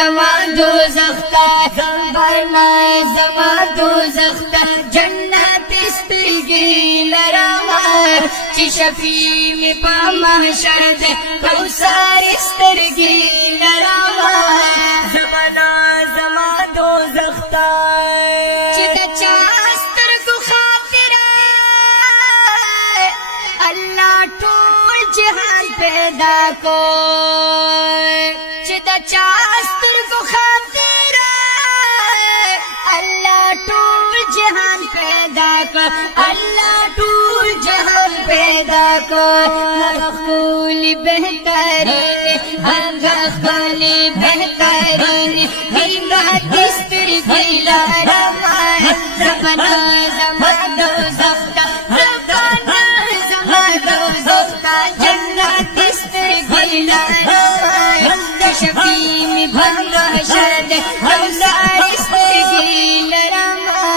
زما دوزخ تا زبنا زما دوزخ تا جنت سترګې لرما چې شفیع می په محشر دې کوثر سترګې لرما زبنا زما دوزخ تا چې د چا سترګو خاطر الله ټول جهان پیدا کو چې د چا سترګو خاطر الله ټول جهان پیدا کو الله ټول جهان پیدا کو خولي بهترین هغه خولي بهترین مینا دسترګې لرما زبنا زما دوزخ تا زبنا زما دوزخ تا جنت دسترګې لرما شفیع می محشر دې کوثر سترګې لرما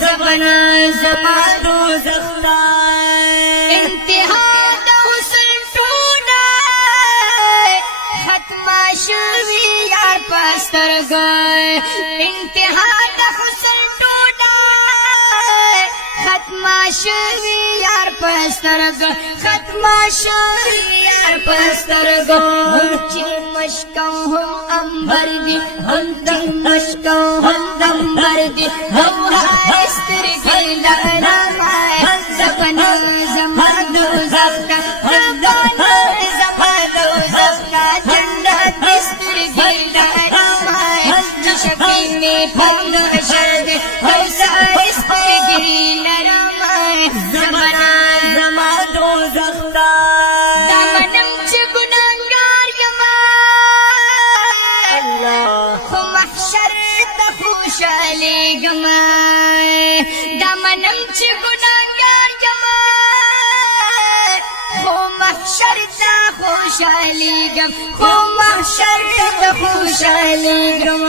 زبنا زما دوزخ تا انتها د حسن ټوله ختم شوی یار پسترګو انتها د حسن ټوله ختم شوی یار پسترګو ختم شوی یار پسترګو چې مشکو هم انبر دی هم د مشکو هم انبر دی او هر سترګې لرما زبنا زما دوزخ تا زبنا زما دوزخ تا جنت سترګې لرما چې شفیع می په محشر دې کوثر سترګې لرما زبنا زما دوزخ تا دمنم چې ګناهګار یما خو محشر ته خوشالېږم دمنم چې ګناهګار یما خو محشر ته خوشالېږم خو محشر ته خوشالېږم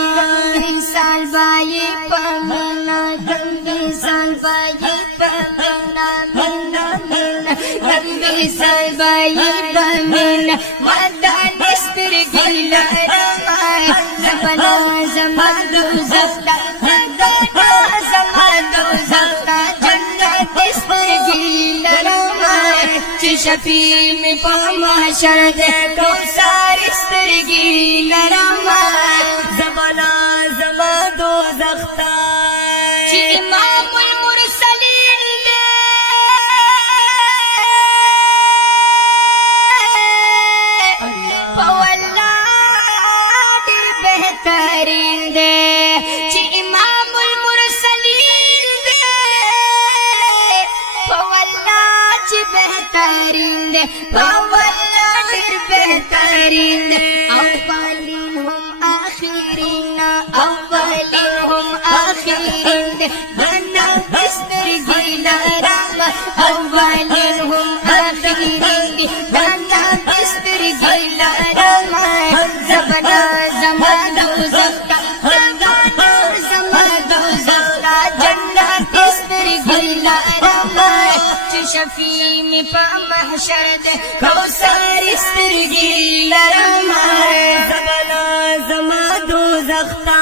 مثال بایې په مینا مثال بایې په مینا مینا مینا مثال بایې په مینا ودان سترګې لرما زبنا زما دوزخ تا زبنا زما دوزخ تا جنت سترګې لرما چې شفیع می په محشر دې کوثر سترګې لرما زبنا زما دوزخ تا چې امام المرسلین دې په والله ډېر بهترین دې چې امام المرسلین دې په والله چې بهترین دې په والله ډېر بهترین دې اولین هم آخرین اولین هم آخرین دې جنت سترګې لرما اولین هم آخرین دې جنت سترګې لرما زبنا زما دوزخ تا زبنا زما دوزخ تا جنت سترګې لرما چې شفیع می په محشر دې کوثر سترګې لرما زبنا زما دوزخ تا